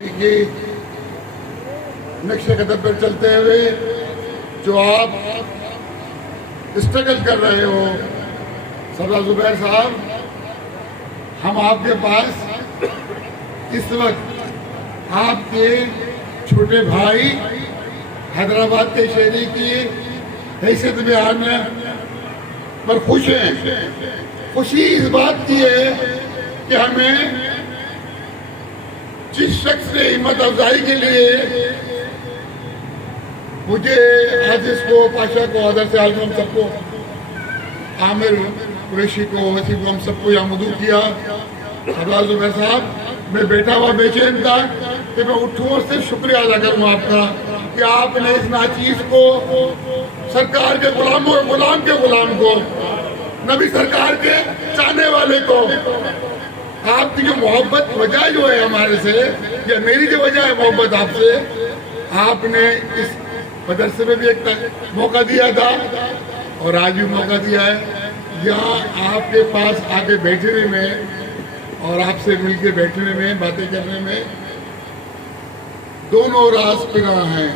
کی نقش قدم پر چلتے ہوئے جو آپ اسٹرگل کر رہے ہو سردار زبیر صاحب، ہم آپ کے پاس اس وقت آپ کے چھوٹے بھائی حیدرآباد کے شہری کی حیثیت میں آنے پر خوش ہیں۔ خوشی اس بات کی ہے کہ ہمیں جس شخص نے ہمت افزائی کے لیے مجھے عاجز کو، پاشا کو، آدر سے عالم ہم سب کو، عامر قریشی کو، وسیم کو، ہم سب کو یہاں مدعو کیا۔ سردار زبیر صاحب، میں بیٹھا ہوا بے چین تھا کہ میں اٹھوں اور صرف شکریہ ادا کروں آپ کا کہ آپ نے اس ناچیز کو، سرکار کے غلاموں اور غلام کے غلام کو، نبی سرکار کے چاہنے والے کو، آپ کی جو محبت وجہ جو ہے ہمارے سے، یا میری جو وجہ ہے محبت آپ سے، آپ نے اس مدرسے میں بھی ایک موقع دیا تھا اور آج بھی موقع دیا ہے یہاں آپ کے پاس آ کے بیٹھنے میں اور آپ سے مل کے بیٹھنے میں، باتیں کرنے میں دونوں راز پناہ ہیں۔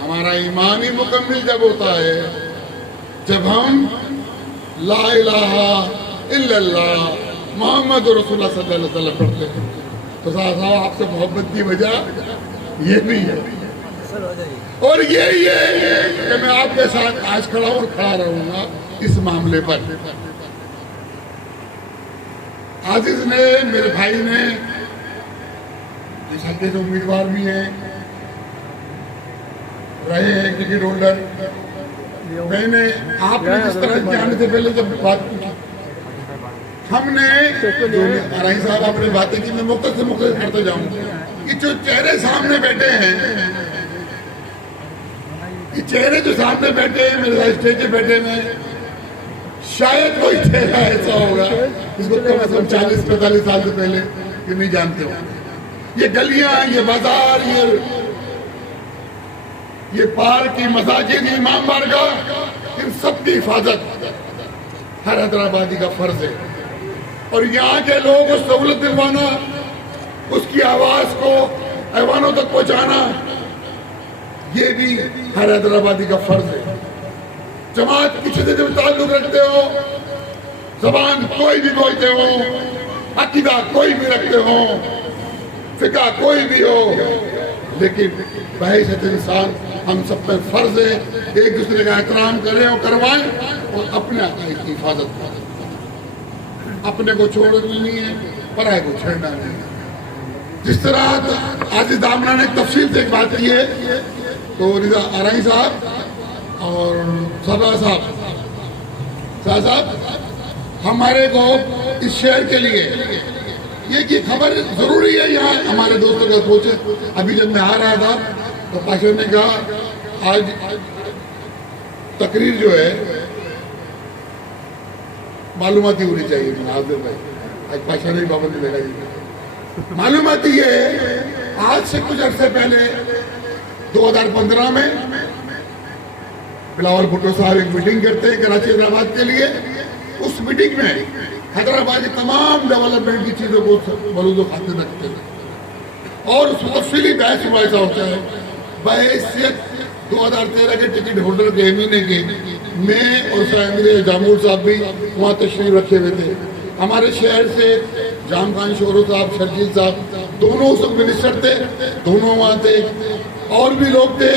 ہمارا ایمان ہی مکمل جب ہوتا ہے جب ہم لا الہ الا اللہ محمد رسول اللہ صلی اللہ علیہ وسلم پڑھتے ہیں۔ تو صاحب آپ سے محبت کی وجہ یہ بھی ہے اور یہی ہے کہ میں آپ کے ساتھ آج کھڑا اور کھڑا رہوں گا اس معاملے پر۔ عزیز نے، میرے بھائی نے، اس حلقے سے امیدوار بھی ہیں، رہے ہیں ٹکٹ ہولڈر، میں نے آپ نے جس طرح جانے سے پہلے جب بات کی، ہم نے جو ارائیں صاحب آپ نے باتیں کی، میں مختصر کرتے جاؤں گا۔ یہ جو چہرے سامنے بیٹھے ہیں، یہ چہرے جو سامنے بیٹھے ہیں، میرے ساتھ اسٹیج پہ بیٹھے ہیں، شاید کوئی چہرہ ایسا ہوگا جس کو کم از کم 40-45 سال سے پہلے یہ نہیں جانتے ہوں۔ یہ گلیاں، یہ بازار، یہ پارک، یہ مساجد، یہ امام بارگاہ، ان سب کی حفاظت ہر حیدرآبادی کا فرض ہے اور یہاں کے لوگوں کو سہولت دلوانا، اس کی آواز کو ایوانوں تک پہنچانا، یہ بھی ہر حیدرآبادی کا فرض ہے۔ جماعت کسی سے جب تعلق رکھتے ہو، زبان کوئی بھی بولتے ہو، عقیدہ کوئی بھی رکھتے ہو، فقہ کوئی بھی ہو، لیکن بحیثیت انسان ہم سب پہ فرض ہے ایک دوسرے کا احترام کریں اور کروائیں اور اپنے عقائد کی حفاظت کریں۔ اپنے کو چھوڑنا نہیں ہے، پرائے کو چھیڑنا نہیں ہے۔ جس طرح عزیز دامنہ نے تفصیل سے ایک بات کی ہے، تو رضا ارائیں صاحب اور سردار صاحب ہمارے کو اس شہر کے لیے یہ کہ خبر ضروری ہے یہاں ہمارے دوستوں کا پہنچے۔ ابھی جب میں آ رہا تھا تو پاشا نے کہا آج تقریر جو ہے معلوماتی ہونی چاہیے۔ حاضر بھائی، آج پاشا نے پابندی لگائی۔ معلوماتی یہ ہے، آج سے کچھ عرصے پہلے 2015 میں بلاول بھٹو صاحب ایک میٹنگ کرتے ہیں کراچی حیدرآباد کے لیے۔ اس میٹنگ میں حیدرآباد کی تمام ڈیولپمنٹ کی چیزوں کو بلوز و خاطر رکھتے ہیں اور اس تفصیلی بحث مباحثہ ہوتا ہے۔ بحیثیت 2013 کے ٹکٹ ہولڈر کے مہینے کے میں اور سامر جامور صاحب بھی وہاں تشریف رکھے ہوئے تھے۔ ہمارے شہر سے جام خان شورو صاحب، شرجیل صاحب، دونوں اس وقت منسٹر تھے، دونوں وہاں تھے، اور بھی لوگ تھے،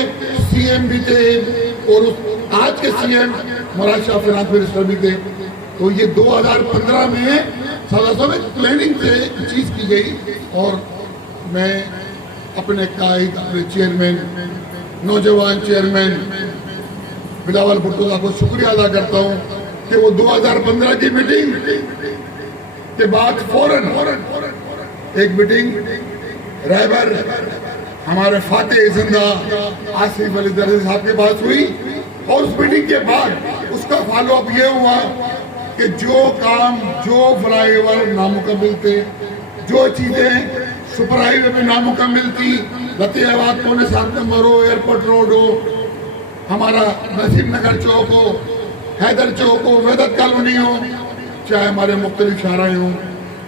سی ایم بھی تھے اور آج کے سی ایم مراد شاہ فنانس منسٹر بھی تھے۔ تو یہ 2015 میں صاحب ایک پلاننگ سے چیز کی گئی اور میں اپنے قائد، اپنے چیئرمین، نوجوان چیئرمین بلاول بھٹو صاحب کو شکریہ ادا کرتا ہوں کہ وہ 2015 کی میٹنگ کے بعد فوراً ایک میٹنگ رہبر ہمارے فاتح زندہ آصف علی درزی صاحب کے پاس ہوئی اور اس میٹنگ کے بعد اس کا فالو اپ یہ ہوا کہ جو کام، جو فلائی اوور نامکمل تھے، جو چیزیں سپر ہائی وے پہ نامکمل تھی، لتی آباد پونے 7 نمبر ہو، ایئرپورٹ روڈ ہو، ہمارا نسیم نگر چوک ہو، حیدر چوک ہو، ویدت کالونی ہو، چاہے ہمارے مختلف شاہراہیں ہوں،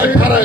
18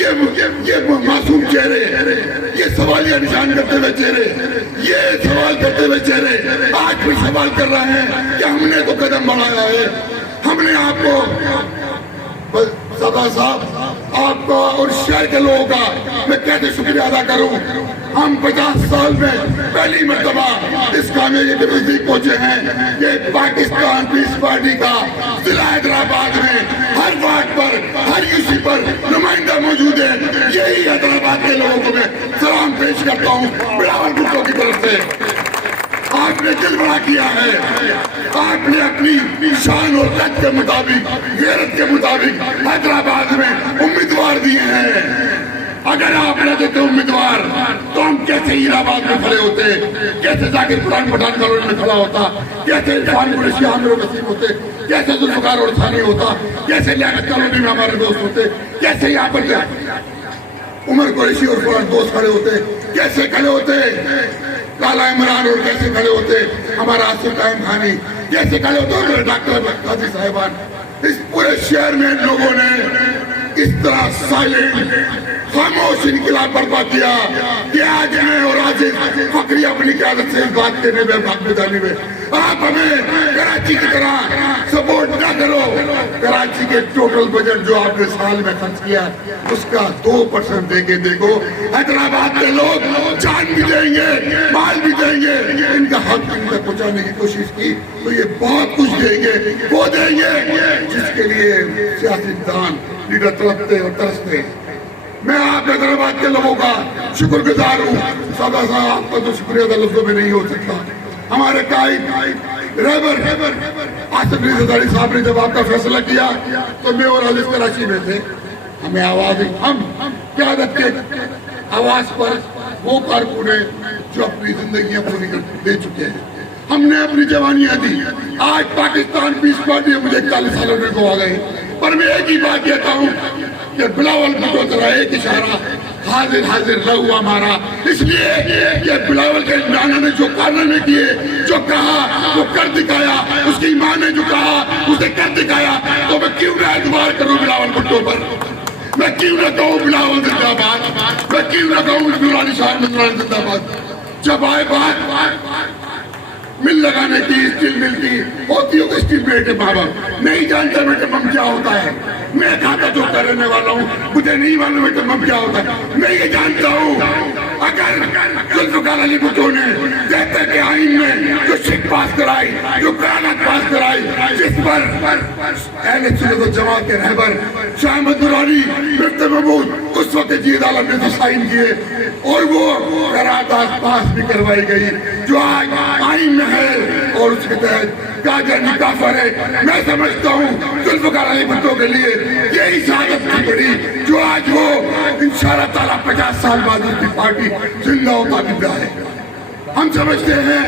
یہ معصوم چہرے, یہ سوالیہ نشان کرتے ہوئے چہرے, یہ سوال کرتے ہوئے چہرے آج بھی سوال کر رہے ہیں کہ ہم نے تو قدم بڑھایا ہے, ہم نے آپ کو صدر صاحب آپ کا اور شہر کے لوگوں کا میں کیسے شکریہ ادا کروں. ہم 50 سال میں پہلی مرتبہ اس کامیابی کے نزدیک پہنچے ہیں کہ پاکستان پیس پارٹی کا ضلع حیدرآباد میں ہر وارڈ پر ہر کسی پر نمائندہ موجود ہے. یہی حیدرآباد کے لوگوں کو میں سلام پیش کرتا ہوں بلاول بھٹو کی طرف سے. آپ نے دل بڑا کیا ہے, آپ نے اپنی شان اور قد کے مطابق, غیرت کے مطابق حیدرآباد میں امیدوار دیے ہیں. اگر آپ نہ دیتے امیدوار تو ہم کیسے ہیرآباد میں کھڑے ہوتے, کیسے ذاکر قرآن پٹھان کالونی میں کھڑا ہوتا, کیسے عرفان قریشی عامر و نسیم ہوتے, کیسے ذوالفقار اور ثانی ہوتا, کیسے لیاقت کالونی میں ہمارے دوست ہوتے, کیسے یہاں پر عمر قریشی اور فلان دوست کھڑے ہوتے, کیسے کھڑے ہوتے لالا عمران, اور کیسے کھڑے ہوتے ہمارا آصف قائم خانی, کیسے کھڑے ہوتے ہمارے ڈاکٹر قاضی صاحبان. اس پورے شہر میں لوگوں نے اس طرح سائلنٹ خاموش انقلاب برپا کیا کہ آج میں اور آج فقری اپنی قیادت سے اس بات کرنے میں بات بدانے میں آپ ہمیں کراچی کی طرح سپورٹ نہ کرو. کراچی کے ٹوٹل بجٹ جو آپ نے سال میں خرچ کیا اس کا 2% دے کے دیکھو. حیدرآباد کے لوگ جان بھی دیں گے, مال بھی دیں گے, ان کا حق ان تک پہنچانے کی کوشش کی تو یہ بہت کچھ دیں گے, وہ دیں گے جس کے لیے سیاستدان لیڈر تڑپتے اور ترستے ہیں. میں آپ حیدرآباد کے لوگوں کا شکر گزار ہوں. صدر صاحب آپ کا تو شکریہ ادا لفظوں میں نہیں ہو سکتا. ہمارے قائد رہبر آصف علی زرداری صاحب نے جب آپ کا فیصلہ کیا تو میں اور عزیز کراچی میں تھے. ہمیں آواز دی, ہم قیادت کے آواز پر وہ کارکن ہیں جو اپنی زندگیاں پوری دے چکے ہیں. ہم نے اپنی جوانیاں دی. آج پاکستان پیس پارٹی مجھے 41 سال ہونے کو آ گئے, پر میں ایک ہی بات کہتا ہوں کہ بلاول بھٹو طرح ایک اشارہ حاضر حاضر لہو ہمارا. اس لیے کہ بلاول کے نانا نے جو کارنامے کیے, جو کہا وہ کر دکھایا, اس کی ماں نے جو کہا اسے کر دکھایا, تو میں کیوں نہ اعتبار کروں بلاول بھٹو پر, میں کیوں نہ کہوں بلاول زندہ باد, میں کیوں نہ کہوں نورانی شاہ نورانی زندہ باد. جب آئے بات مل لگانے کی, اسٹیل مل کی ہوتی ہو اسٹیل بیٹے ماں باپ نہیں جانتا بیٹے مم کیا ہوتا ہے. میں کھاتا جو کرنے والا ہوں, مجھے نہیں معلوم بیٹے مم کیا ہوتا ہے. میں یہ جانتا ہوں اگر ذوالفقار علی بھٹو نے جیسے کہ آئین میں جو شک پاس کرائی, جو قیادت پاس کرائی, جس پر اہل سنت و جماعت کے رہبر شاہ احمد نورانی, مفتی محمود, اس وقت جید عالم نے تو سائن کیے اور وہ قرارداد پاس بھی کروائی گئی جو آج آئین میں ہے اور اس کے تحت کاجانی کافر ہے. میں سمجھتا ہوں ذوالفقار علی بھٹو کے لیے یہی شہادت تھی بڑی جو آج وہ انشاءاللہ تعالیٰ 50 سال بعد اس کی پارٹی زندہ ہوتا زندہ ہے. ہم سمجھتے ہیں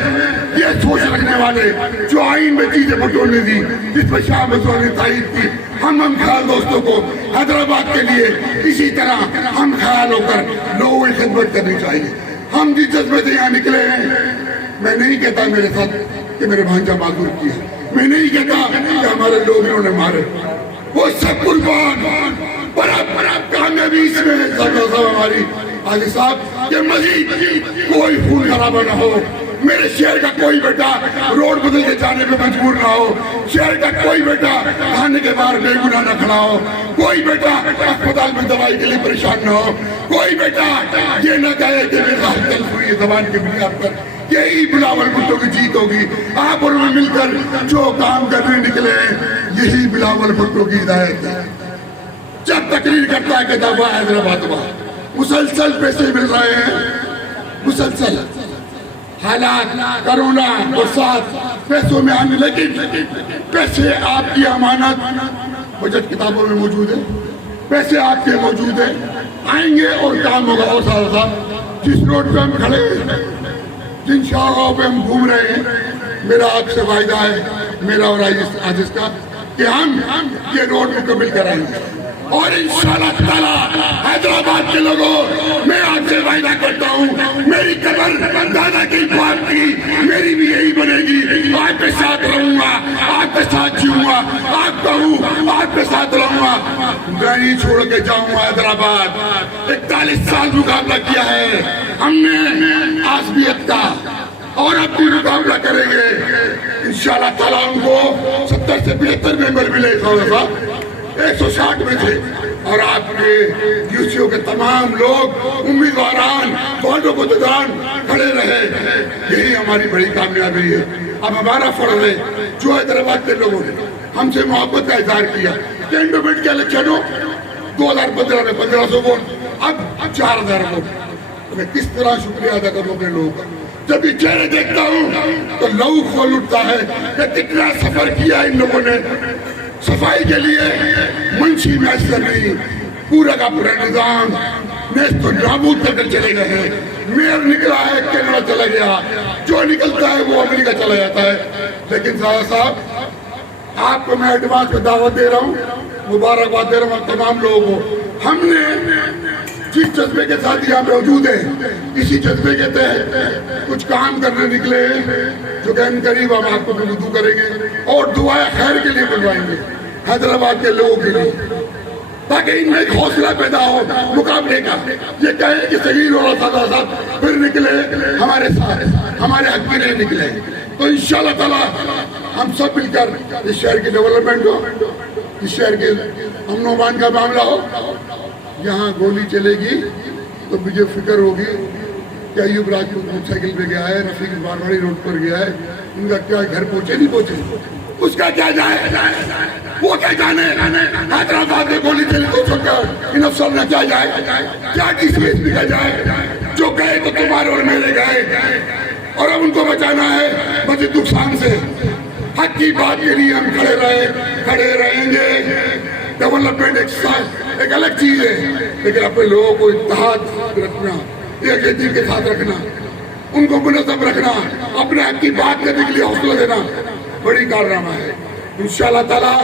یہ سوچ رکھنے والے جو آئین میں چیزیں بھٹو نے دی, جس پر شاہ بزرگ نے تائید کی, ہم خیال دوستوں کو حیدرآباد کے لیے اسی طرح ہم خیال ہو کر لوگوں کی خدمت کرنی چاہیے. ہم جس جذبے سے یہاں نکلے ہیں, میں نہیں کہتا میرے ساتھ کہ میرے بھانجا معذور کیا, میں نہیں کہتا کہ ہمارے لوگ انہوں نے مارے, وہ سب قربان, پر اب کامیابی اس میں ہے صاحب ہماری حاجی صاحب کہ مزید کوئی خون خرابہ نہ ہو, میرے شہر کا کوئی بیٹا روڈ بدل کے جانے پہ مجبور نہ ہو, شہر کا کوئی بیٹا کھانے کے باہر بے گناہ نہ کھڑا ہو, کوئی بیٹا اسپتال میں دوائی کے لیے پریشان نہ ہو, کوئی بیٹا یہ نہ کہے کہ میرے ساتھ تلف ہوئی ہے زبان کی بنیاد پر. یہی بلاول بھٹو کی جیت ہوگی. آپ اور میں مل کر جو کام کرنے نکلے ہیں یہی بلاول بھٹو کی ہدایت ہے. جب تقریر کرتا ہے کہ دفعہ حیدرآباد ہوا, مسلسل پیسے مل رہے ہیں, مسلسل حالات کرونا اور ساتھ پیسوں میں آنے, لیکن پیسے آپ کی امانت بجٹ کتابوں میں موجود ہے, پیسے آپ کے موجود ہیں, آئیں گے اور کام ہوگا. اور صاحب جس روڈ پہ ہم کھڑے ہیں, جن شاہراہوں پہ ہم گھوم رہے ہیں, میرا آپ سے وعدہ ہے, میرا اور عاجز کا, کہ ہم یہ روڈ مکمل کرائیں گے. اور انشاءاللہ تعالی حیدرآباد کے لوگوں میں آپ سے وعدہ کرتا ہوں میری قبر دادا کی باپ کی میری بھی یہی بنے گی آپ کے ساتھ رہوں گا آپ کے ساتھ جیوں گا آپ کا ہوں آپ کے ساتھ رہوں گا میں نہیں چھوڑ کے جاؤں گا حیدرآباد 41 سال مقابلہ کیا ہے ہم نے عصبیت کا اور اب بھی مقابلہ کریں گے انشاءاللہ تعالیٰ ان کو 70 سے 75 ممبر ملے 160 میں تھے اور آپ کے یوسیوں کے تمام لوگ امیدواران بورڈوں کو دوران کھڑے رہے یہی ہماری بڑی کامیابی ہے اب ہمارا فرض ہے جو حیدرآباد کے لوگوں نے ہم سے محبت کا اظہار کیا کینڈومیٹ کے الیکشن ہو 2015 میں 1500 ووٹ اب 4000 ووٹ میں کس طرح شکریہ ادا کروں اپنے لوگوں کا جب یہ چہرے دیکھتا ہوں تو لہو کھول اٹھتا ہے کہ کتنا سفر کیا ان لوگوں نے صفائی کے لیے منشی میسر نہیں پورا کا پورا نظام نیست و نابود کر چلے گئے ہیں میئر نکلا ہے کینیڈا چلا گیا جو نکلتا ہے وہ امریکہ چلا جاتا ہے لیکن صاحب آپ کو میں ایڈوانس میں دعوت دے رہا ہوں مبارکباد دے رہا ہوں تمام لوگوں کو ہم نے جس جذبے کے ساتھ یہاں موجود ہیں اسی جذبے کے تحت کچھ کام کرنے نکلے جو کہ ان قریب ہم آپ کو رجوع کریں گے اور دعائیں خیر کے لیے بلوائیں گے حیدرآباد کے لوگوں کے لیے تاکہ ان میں ایک حوصلہ پیدا ہو مقابلے کا یہ کہیں کہ صغیر اور سادہ صاحب پھر نکلے ہمارے ساتھ ہمارے حق میں نہیں نکلے تو انشاءاللہ تعالی ہم سب مل کر اس شہر کی ڈیولپمنٹ ہو اس شہر کے امن و امان کا معاملہ ہو یہاں گولی چلے گی تو مجھے فکر ہوگی کہ ایوب راجپوت موٹر سائیکل پہ گیا ہے رفیق مارواڑی روڈ پر گیا ہے ان کا کیا گھر پہنچے نہیں پہنچے اس کا کیا جائے وہ کیا جانے حیدرآباد میں گولی چلی تو ان افسر نے کیا جائے کیا ڈی سی ایس پی کا جائے جو گئے تو تمہارے اور میرے گئے اور اب ان کو بچانا ہے مزید نقصان سے حق کی بات کے لیے ہم کھڑے رہیں گے ڈیولپمنٹ ایک الگ چیز ہے لیکن اپنے لوگوں کو اتحاد رکھنا یکجہتی کے ساتھ رکھنا ان کو منظم رکھنا اپنے حق کی بات کرنے کے لیے حوصلہ دینا بڑی کارنامہ ہے انشاءاللہ تعالیٰ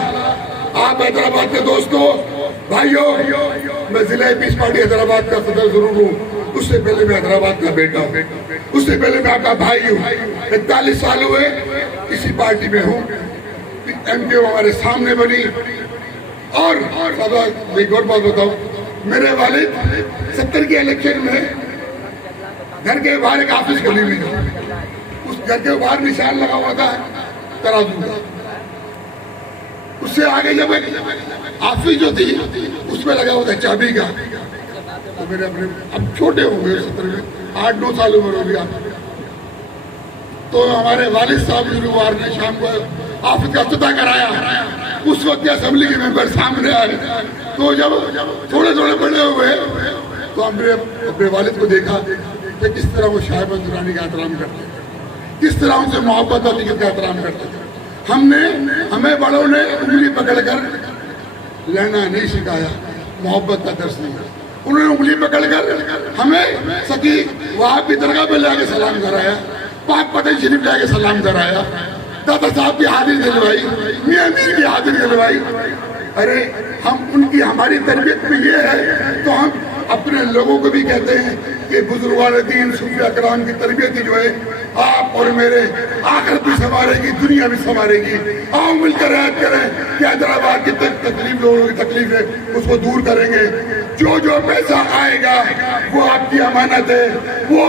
آپ حیدرآباد کے دوستوں بھائیوں میں ضلع پیس پارٹی حیدرآباد کا صدر ضرور ہوں اس سے پہلے میں حیدرآباد کا بیٹا ہوں اس سے پہلے میں آپ کا بھائی ہوں 41 سال ہوئے اسی پارٹی میں ہوں ایم پی ہمارے سامنے بنی اور ایک اور بات بتاؤں میرے والد 70 کے الیکشن میں گھر کے باہر ایک آفس کھلی ہوئی تھی اس گھر کے باہر نشان لگا ہوا تھا ترازو کا اس سے آگے جب ایک آفس جو تھی اس میں لگا ہوا تھا چابی کا تو میرے اپنے اب چھوٹے ہو گئے 70 میں 8-9 سال عمر ہو گیا تو ہمارے والد صاحب جلوار نے شام کو آفس کا افتتاح کرایا اس وقت اسمبلی کے ممبر سامنے آئے تو جب تھوڑے بڑے ہوئے تو ہم نے اپنے والد کو دیکھا کہ کس طرح وہ شاہ منظورانی کا احترام کرتے تھے کس طرح ان سے محبت علی کا احترام کرتے تھے ہمیں بڑوں نے انگلی پکڑ کر لینا نہیں سکھایا محبت کا درس نہیں انہوں نے انگلی پکڑ کر ہمیں سکی وہاں بھی درگاہ پہ لے کے سلام کرایا پاک پتن شریف لے کے سلام کرایا دادا صاحب کی حاضری دلوائی میاں امیر کی حاضری دلوائی ارے ہم ان کی ہماری تربیت میں یہ ہے تو ہم اپنے لوگوں کو بھی کہتے ہیں کہ بزرگان دین صوفیاء کرام کی تربیت جو ہے آپ اور میرے آخرت بھی سنوارے گی دنیا بھی سنوارے گی آؤ مل کر عہد کریں کہ حیدرآباد کی تکلیف لوگوں کی تکلیف ہے اس کو دور کریں گے جو پیسہ آئے گا وہ آپ کی امانت ہے وہ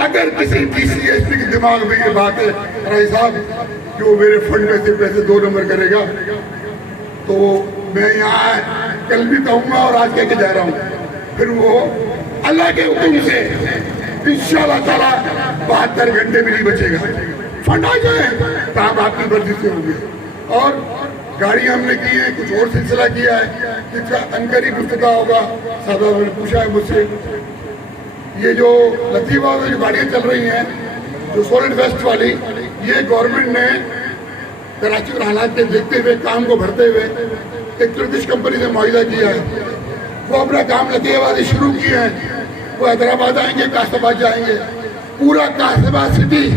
اگر کسی ڈی سی ایس پی کے دماغ میں یہ بات ہے رائی صاحب کہ وہ میرے فنڈ میں سے پیسے 2 نمبر کرے گا تو میں یہاں کل بھی کہوں گا اور آج کہہ کے جا رہا ہوں پھر وہ اللہ کے حکم سے انشاءاللہ تعالیٰ 72 گھنٹے میں نہیں بچے گا فنڈ آ جائے کام آپ کی مرضی سے ہوگی اور گاڑیاں ہم نے کی ہیں کچھ اور سلسلہ کیا ہے جس کا انقریب افتتاح ہوگا صاحب نے پوچھا ہے مجھ سے یہ جو لطیفہ جو گاڑیاں چل رہی ہیں جو سولڈ ویسٹ والی یہ گورنمنٹ نے کراچی اور حالات کے دیکھتے ہوئے کام کو بڑھتے ہوئے ایک ترکش کمپنی سے معاہدہ کیا ہے وہ اپنا کام لطیفہ بازی شروع کیے ہیں وہ حیدرآباد آئیں گے قاسم آباد جائیں گے پورا قاسم آباد سٹی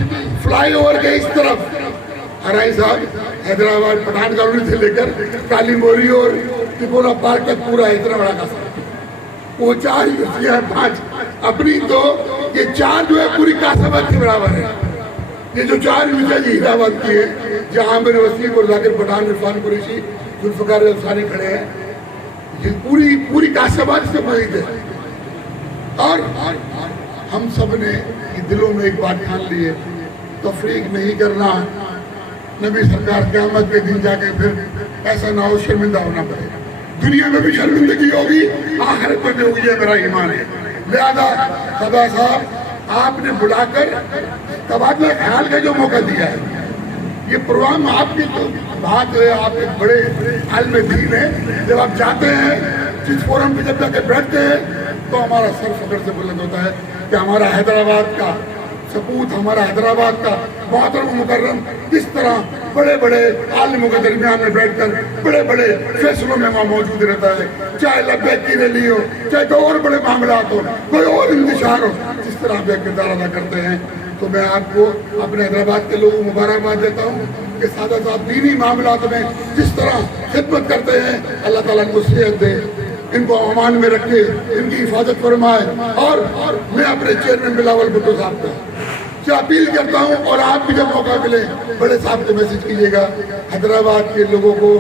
فلائی اوور کے اس طرف ہرائی صاحب حیدرآباد پٹھان کالونی سے لے کر کالی موری اور تکونا پارک تک پورا اتنا بڑا کا سب وہ 4 یونیورسٹیاں ہیں 5 اپنی تو یہ 4 جو ہے پوری قاسم آباد کے برابر ہے. یہ جو 4 یونیورسٹیاں حیدر آباد کی ہے جہاں عامر وسیم اور ذاکر پٹھان عرفان قریشی ذوالفقار افسانی کھڑے ہیں یہ پوری قاسم آباد سے مزید ہے. اور ہم سب نے دلوں میں ایک بات ٹھان لی ہے تفریق نہیں کرنا. نبی سرکار قیامت کے دن جا کے پھر ایسا نہ ہو شرمندہ ہونا پڑے. دنیا میں بھی شرمندگی ہوگی آخرت میں بھی ہوگی یہ میرا ایمان ہے. لہذا خدا صاحب آپ نے بلا کر تبادلہ خیال کا جو موقع دیا ہے یہ پروگرام آپ کی تو بات ہے آپ ایک بڑے عالم دین ہیں. جب آپ جاتے ہیں جس فورم پہ جب جا کے بیٹھتے ہیں تو ہمارا سر فخر سے بلند ہوتا ہے کہ ہمارا حیدرآباد کا سپوت ہمارا حیدرآباد کا محترم و مکرم کس طرح بڑے بڑے عالموں کے درمیان میں بیٹھ کر بڑے بڑے فیصلوں میں وہاں موجود رہتا ہے. چاہے لبیک کی ریلی ہو چاہے کوئی اور بڑے معاملات ہو کوئی اور انتشار ہو جس طرح آپ ایک کردار ادا کرتے ہیں. تو میں آپ کو اپنے حیدرآباد کے لوگوں کو مبارکباد دیتا ہوں کہ سادہ صاحب دینی معاملات میں جس طرح خدمت کرتے ہیں اللہ تعالیٰ ان کو صحت دے ان کو امان میں رکھے ان کی حفاظت فرمائے. اور میں اپنے چیئرمین بلاول بھٹو صاحب سے اپیل کرتا ہوں اور آپ بھی جب موقع ملے بڑے صاحب کو میسج کیجیے گا حیدرآباد کے لوگوں کو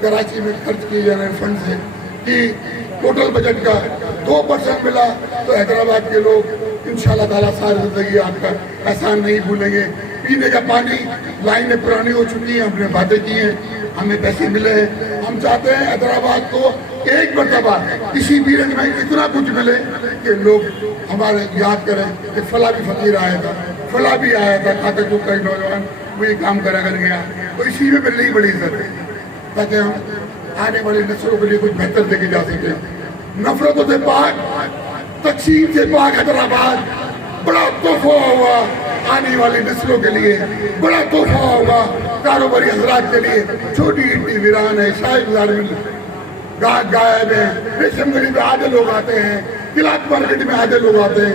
کراچی میں خرچ کیے جانے فنڈ سے کہ ٹوٹل بجٹ کا 2% ملا تو حیدرآباد کے لوگ انشاءاللہ تعالیٰ ساری زندگی آپ کا احسان نہیں بھولیں گے. پینے کا پانی لائنیں پرانی ہو چکی ہیں ہم نے باتیں کی ہیں ہمیں پیسے ملے ہیں. ہم چاہتے ہیں حیدرآباد کو ایک مرتبہ اسی پیریڈ میں اتنا کچھ ملے کہ لوگ ہمارے یاد کریں کہ فلاں بھی فقیر آیا تھا فلاں بھی آیا تھا کھاتے کو کئی نوجوان وہ یہ کام کرا کر گیا. تو اسی میں میرے لیے بڑی عزت ہے تاکہ ہم آنے والی نسلوں کے لیے کچھ بہتر دے کے جا سکیں. نفرتوں سے پاک تقسیم سے پاک حیدرآباد بڑا تحفہ ہوگا آنے والی نسلوں کے لیے بڑا تحفہ ہوگا کاروباری حضرات کے لیے. چھوٹی اٹی ویران ہے شاہد بازار میں گاہک غائب ہیں ریشم گڑھی میں آدھے لوگ آتے ہیں کلاک مارکیٹ میں آدھے لوگ آتے ہیں.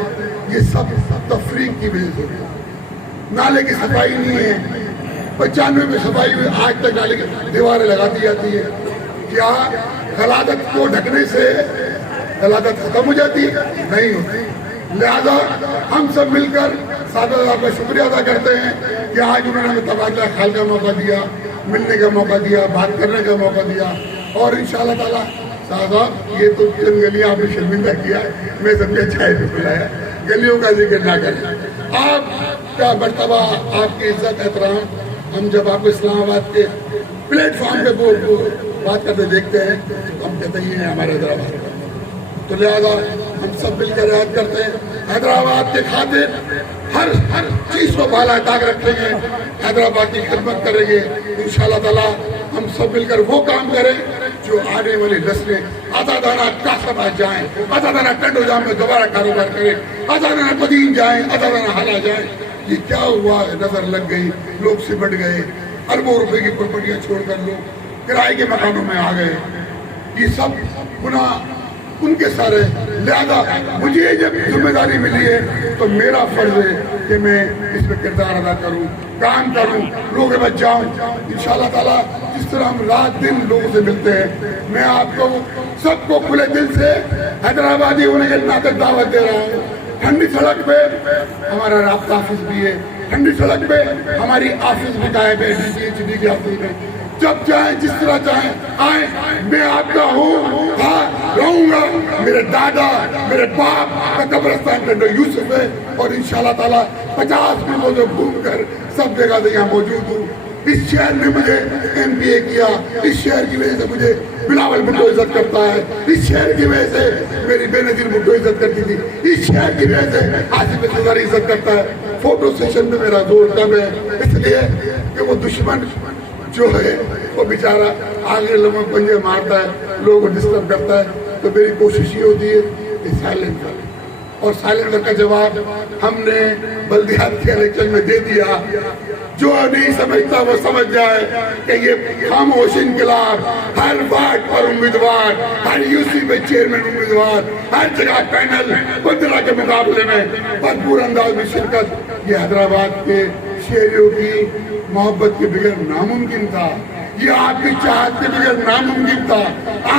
یہ سب تفریق کی وجہ سے نالے کی صفائی نہیں ہے 95 میں صفائی ہوئی آج تک نالے کی دیواریں لگا دی جاتی ہے. کیا غلاظت کو ڈھکنے سے غلاظت ختم ہو جاتی ہے؟ نہیں ہوتی. لہذا ہم سب مل کر سادہ صاحب کا شکریہ ادا کرتے ہیں کہ آج انہوں نے ہمیں تبادلہ خیال کا موقع دیا ملنے کا موقع دیا بات کرنے کا موقع دیا. اور انشاءاللہ تعالیٰ صاحب یہ تو چند گلیاں آپ نے شرمندہ کیا میں سب کے چائے پہ بلایا گلیوں کا ذکر نہ کریں. آپ کا مرتبہ آپ کی عزت احترام ہم جب آپ کو اسلام آباد کے پلیٹ فارم پہ بات کرتے دیکھتے ہیں تو ہم کہتے ہیں ہمارے حیدرآباد کا. تو لہذا ہم سب مل کر یاد کرتے ہیں حیدرآباد کے خاطر ہر چیز کو بالا طاق رکھیں گے حیدرآباد کی خدمت کریں گے. انشاءاللہ تعالیٰ ہم سب مل کر وہ کام کریں جو آنے والی نسلیں آزادانہ کاسبات جائیں آزادانہ ٹنڈو جام میں دوبارہ کاروبار کریں آزادانہ مدین جائیں آزادانہ حالہ جائیں. یہ کیا ہوا نظر لگ گئی لوگ سمٹ گئے اربوں روپے کی پراپرٹیاں چھوڑ کر لوگ کرائے کے مکانوں میں آ گئے. یہ سب گناہ ان کے سارے. لہذا مجھے جب ذمہ داری ملی ہے تو میرا فرض ہے کہ میں اس میں کردار ادا کروں کام کروں لوگوں کے بچ جاؤں. انشاءاللہ تعالیٰ جس طرح ہم رات دن لوگوں سے ملتے ہیں میں آپ کو سب کو کھلے دل سے حیدرآبادی ہونے کے ناطے دعوت دے رہا ہوں. ٹھنڈی سڑک پہ ہمارا رابطہ آفس بھی ہے ٹھنڈی سڑک پہ ہماری آفس بھی قائم ہے DGHD کی آفس میں. جب چاہیں جس طرح چاہیں آئیں میں آپ کا ہوں ہاں رہوں گا. میرے دادا میرے باپ کا قبرستان ٹنڈو یوسف ہے اور انشاءاللہ تعالیٰ 50 ملکوں سے گھوم کر سب جگہ سے یہاں موجود ہوں. اس شہر نے مجھے MBA کیا اس شہر کی وجہ سے مجھے بلاول بھٹو عزت کرتا ہے اس شہر کی وجہ سے میری بے نظیر بھٹو عزت کرتی تھی اس شہر کی وجہ سے آصف انتظاری عزت کرتا ہے. فوٹو سیشن میں میرا زور کم ہے اس لیے کہ وہ دشمن جو ہے وہ بیچارہ آگے لوگوں کو پنجے مارتا ہے لوگوں کو ڈسٹرب کرتا ہے. تو میری کوشش یہ ہوتی ہے کہ سائلنٹ کریں اور سائلنٹ کا جواب ہم نے بلدیات کے الیکشن میں دے دیا. جو نہیں سمجھتا وہ سمجھ جائے کہ یہ خاموش انقلاب ہر وارڈ پر امیدوار ہر UC میں چیئرمین امیدوار ہر جگہ پینل 15 کے مقابلے میں بھرپور انداز میں شرکت یہ حیدرآباد کے شہریوں کی محبت کے بغیر ناممکن تھا، یہ آپ کی چاہت کے بغیر ناممکن تھا۔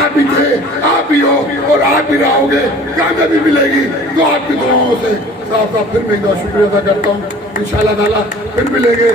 آپ ہی تھے، آپ ہی ہو اور آپ ہی رہو گے، کامیابی ملے گی تو آپ کی دعاؤں سے۔ صاحب پھر میں ایک بار شکریہ ادا کرتا ہوں، انشاءاللہ تعالیٰ پھر ملیں گے۔